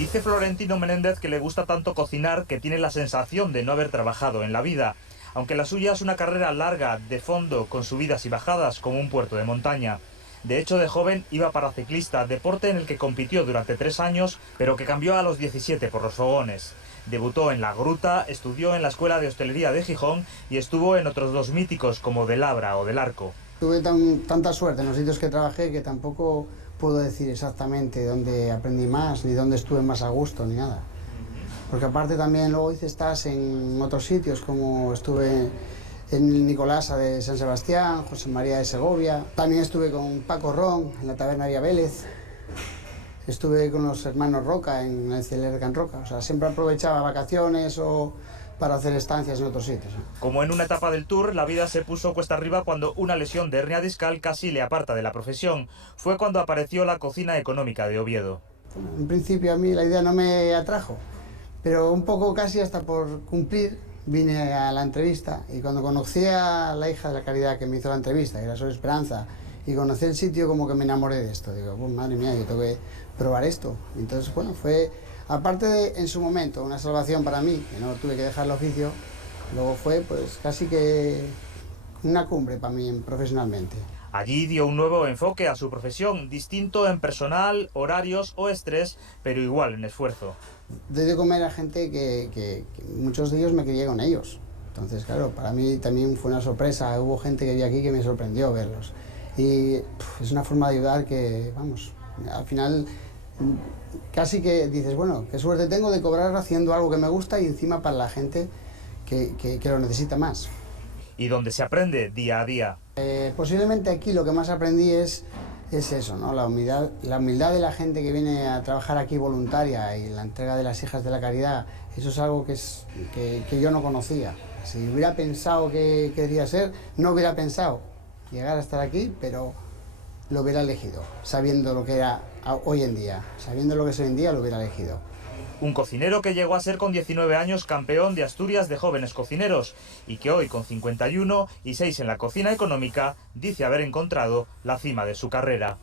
Dice Florentino Menéndez que le gusta tanto cocinar que tiene la sensación de no haber trabajado en la vida, aunque la suya es una carrera larga, de fondo, con subidas y bajadas, como un puerto de montaña. De hecho, de joven iba paraciclista, deporte en el que compitió durante 3 años, pero que cambió a los 17 por los fogones. Debutó en La Gruta, estudió en la Escuela de Hostelería de Gijón y estuvo en otros 2 míticos como Del Abra o Del Arco. Tuve tanta suerte en los sitios que trabajé que tampoco puedo decir exactamente dónde aprendí más, ni dónde estuve más a gusto, ni nada. Porque aparte también luego estás en otros sitios, como estuve en Nicolasa de San Sebastián, José María de Segovia. También estuve con Paco Ron en la Taberna Vía Vélez. Estuve con los hermanos Roca en el Celler de Can Roca. O sea, siempre aprovechaba vacaciones o para hacer estancias en otros sitios. Como en una etapa del Tour, la vida se puso cuesta arriba cuando una lesión de hernia discal casi le aparta de la profesión. Fue cuando apareció la cocina económica de Oviedo. En principio a mí la idea no me atrajo, pero un poco casi hasta por cumplir vine a la entrevista, y cuando conocí a la hija de la Caridad que me hizo la entrevista, que era Sol Esperanza, y conocí el sitio, como que me enamoré de esto. Digo, pues madre mía, yo tengo que probar esto. Entonces, bueno, fue, aparte de en su momento una salvación para mí, que no tuve que dejar el oficio, luego fue pues casi que una cumbre para mí profesionalmente. Allí dio un nuevo enfoque a su profesión, distinto en personal, horarios o estrés, pero igual en esfuerzo. Doy de comer a gente que muchos de ellos me crié con ellos. Entonces, claro, para mí también fue una sorpresa. Hubo gente que vi aquí que me sorprendió verlos. Y es una forma de ayudar que, vamos, al final casi que dices, bueno, qué suerte tengo de cobrar haciendo algo que me gusta y encima para la gente que lo necesita más. Y donde se aprende día a día. Posiblemente aquí lo que más aprendí es eso, ¿no? La humildad de la gente que viene a trabajar aquí voluntaria, y la entrega de las hijas de la caridad. Eso es algo que yo no conocía. Si hubiera pensado que quería ser, no hubiera pensado llegar a estar aquí, pero lo hubiera elegido, sabiendo lo que era hoy en día. Sabiendo lo que es hoy en día, lo hubiera elegido. Un cocinero que llegó a ser con 19 años campeón de Asturias de jóvenes cocineros y que hoy, con 51 y 6 en la cocina económica, dice haber encontrado la cima de su carrera.